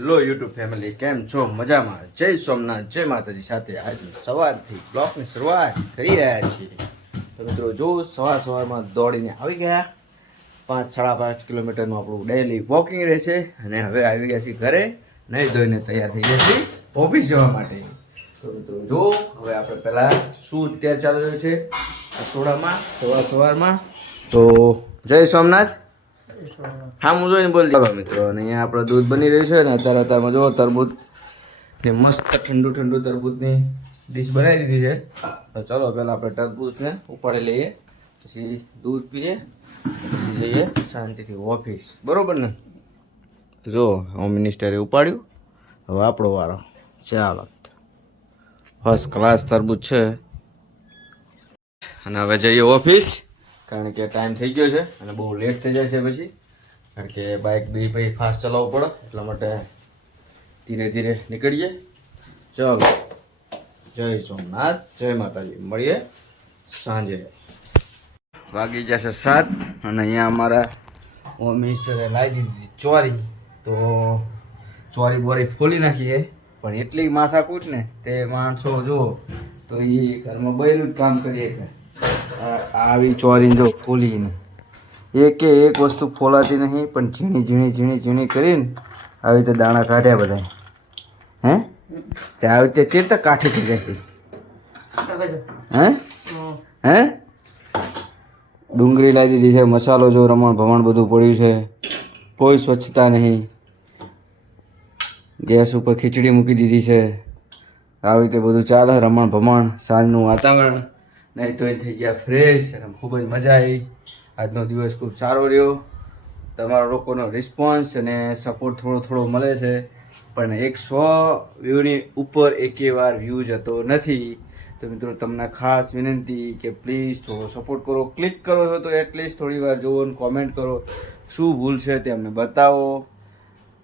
Hello YouTube family, કેમ છો? મજામાં? જય સોમનાથ, જય માતાજી સાથે આજે સવારથી બ્લોગની શરૂઆત કરી રહ્યા છીએ. તો મિત્રો, જો સવાર સવારમાં દોડીને આવી ગયા, પાંચ, સાડા પાંચ કિલોમીટરનું આપણું ડેલી વોકિંગ રહેશે અને હવે આવી ગયા છીએ ઘરે નહીં ધોઈને તૈયાર થઈ ગયા છીએ ઓફિસ જવા માટે. તો મિત્રો, જો હવે આપણે પહેલાં શું અત્યારે ચાલી રહ્યું છે? રસોડામાં સવાર સવારમાં. તો જય સોમનાથ. હા, હું જોઈને બોલી ચાલો મિત્રો, અને અહીંયા આપણે દૂધ બની રહ્યું છે ને અત્યારે અત્યારમાં જુઓ તરબૂચ ને મસ્ત ઠંડુ ઠંડુ તરબૂચની ડીશ બનાવી દીધી છે. તો ચલો, પહેલાં આપણે તરબૂચને ઉપાડી લઈએ, પછી દૂધ પીએ, પછી જઈએ શાંતિથી ઓફિસ બરોબર ને? જો હોમ મિનિસ્ટરે ઉપાડ્યું. હવે આપણો વારો. ચાલો. ફર્સ્ટ ક્લાસ તરબૂચ છે. અને હવે જઈએ ઓફિસ કારણ કે ટાઈમ થઈ ગયો છે અને બહુ લેટ થઈ જાય છે પછી. કારણ કે બાઇક બી પછી ફાસ્ટ ચલાવવું પડે, એટલા માટે ધીરે ધીરે નીકળીએ. ચાલો. જય સોમનાથ, જય માતાજી. મળીએ સાંજે. વાગી જશે સાત અને અહીંયા અમારા હોમ મિનિસ્ટરે લાવી દીધી ચોરી. તો ચોરી બોરી ફોલી નાખીએ. પણ એટલી માથાકૂટ ને તે માણસો જુઓ તો એ ઘરમાં બૈરું જ કામ કરીએ આ- આવી ચોરીને જો ફોલીને. એકે એક વસ્તુ ફોલાતી નહીં, પણ ઝીણી ઝીણી ઝીણી ઝીણી કરીને આવી રીતે દાણા કાઢ્યા બધા હે? તે આવી રીતે ચેતા કાઠી થઈ જાય. હે? હે? ડુંગળી લાવી દીધી છે, મસાલો જો રમણ ભમણ બધું પડ્યું છે. કોઈ સ્વચ્છતા નહીં. ગેસ ઉપર ખીચડી મૂકી દીધી છે. આવી રીતે બધું ચાલે, રમણ ભમણ, સાંજનું વાતાવરણ. નહીં તો થઈ ગયા ફ્રેશ અને ખૂબ જ મજા આવી. આજનો દિવસ ખૂબ સારો રહ્યો. તમારા લોકોનો રિસ્પોન્સ અને સપોર્ટ થોડો થોડો મળે છે. પણ એક સો વ્યૂની ઉપર એકે વાર વ્યૂ જતો નથી. તો મિત્રો, તમને ખાસ વિનંતી કે પ્લીઝ થોડો સપોર્ટ કરો. ક્લિક કરો છો તો એટલીસ્ટ થોડી વાર જુઓ અને કોમેન્ટ કરો. શું ભૂલ છે તે અમને બતાવો.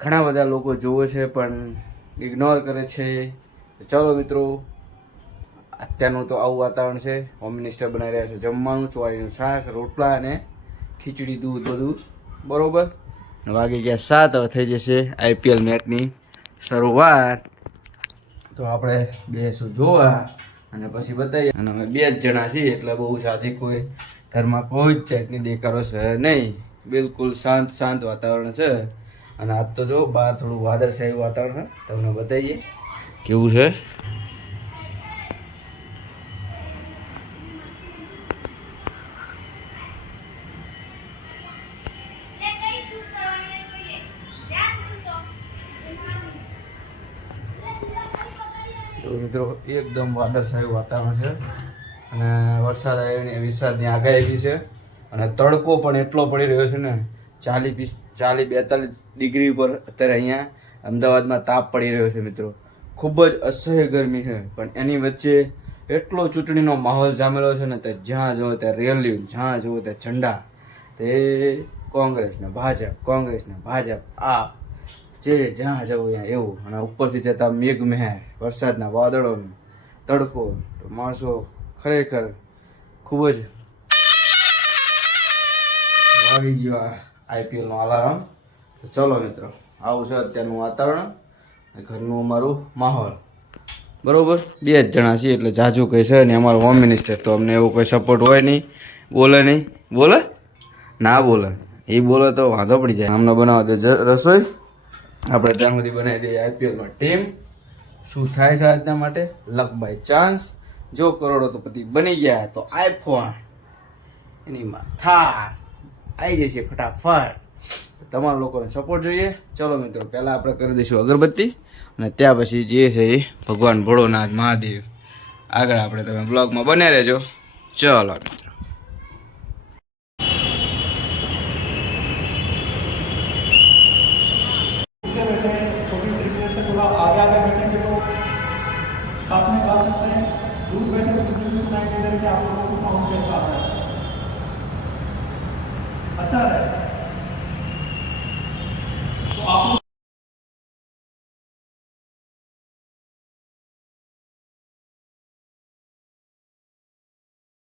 ઘણા બધા લોકો જોવે છે, પણ ઇગ્નોર કરે છે. ચલો મિત્રો અત્યારનું તો આવું વાતાવરણ છે. હોમ મિનિસ્ટર બનાવી રહ્યા છે. જમવાનું, ચોળીનું શાક, રોટલા અને ખીચડી, દૂધ બધું. બરોબર? વાગી ગયા સાત, હવે થઈ જશે આઈપીએલ મેચની શરૂઆત. તો આપણે બેસું, જોવા. અને પછી બતાવીએ. અને અમે બે જ જણા છીએ, એટલે બહુ સાથે કોઈ ઘરમાં કોઈ જ જાતની દેકારો છે નહીં. બિલકુલ શાંત શાંત વાતાવરણ છે. અને આજ તો જો બહાર થોડું વાદળછાયું વાતાવરણ છે. તમને બતાવીએ. કેવું છે? મિત્રો, એકદમ વાદળછાયું વાતાવરણ છે. અને વરસાદ આવ્યો વરસાદની આગાહી બી છે. અને તડકો પણ એટલો પડી રહ્યો છે ને ચાલી પીસ ચાલી બેતાલીસ ડિગ્રી ઉપર અત્યારે અહીંયા અમદાવાદમાં તાપ પડી રહ્યો છે મિત્રો. ખૂબ જ અસહ્ય ગરમી છે. પણ એની વચ્ચે એટલો ચૂંટણીનો માહોલ જામેલો છે ને તે જ્યાં જુઓ ત્યાં રેલી, જ્યાં જુઓ ત્યાં ઝંડા. તે કોંગ્રેસ ને ભાજપ, કોંગ્રેસ ને ભાજપ આ જે જ્યાં જવું એવું. અને ઉપરથી જતા મેઘ મહેર વરસાદના વાદળો તડકો, તો માણસો ખરેખર ખૂબ જ વાગી ગયો આ આઈપીએલનો અલાર્મ તો ચલો મિત્રો, આવું છે અત્યારનું વાતાવરણ ઘરનું અમારું માહોલ. બરોબર? બે જ જણા છીએ એટલે જાજુ કંઈ છે ને અમારું હોમ મિનિસ્ટર તો અમને એવું કોઈ સપોર્ટ હોય નહીં. બોલે નહીં. બોલે? ના બોલે. એ બોલે તો વાંધો પડી જાય. બનાવવા દે જ- રસોઈ. આપણે ત્યાં સુધી બનાવી દઈએ આઈપીએલમાં ટીમ શું થાય છે આજના માટે? લક બાય ચાન્સ જો કરોડોપતિ બની ગયા, તો આઈફોન એનીમાં થાર આવી જશે ફટાફટ. તમારા લોકોને સપોર્ટ જોઈએ. ચલો મિત્રો, પહેલાં આપણે કરી દઈશું અગરબત્તી. અને ત્યાં પછી જે છે એ ભગવાન ભોળોનાથ મહાદેવ. આગળ આપણે તમે બ્લોગમાં બને રહેજો. ચલો. साथ में गा सकते हैं दूर बैठे मुझे सुनाई दे रहे कि आप लोगों को साउंड कैसा आ रहा है अच्छा है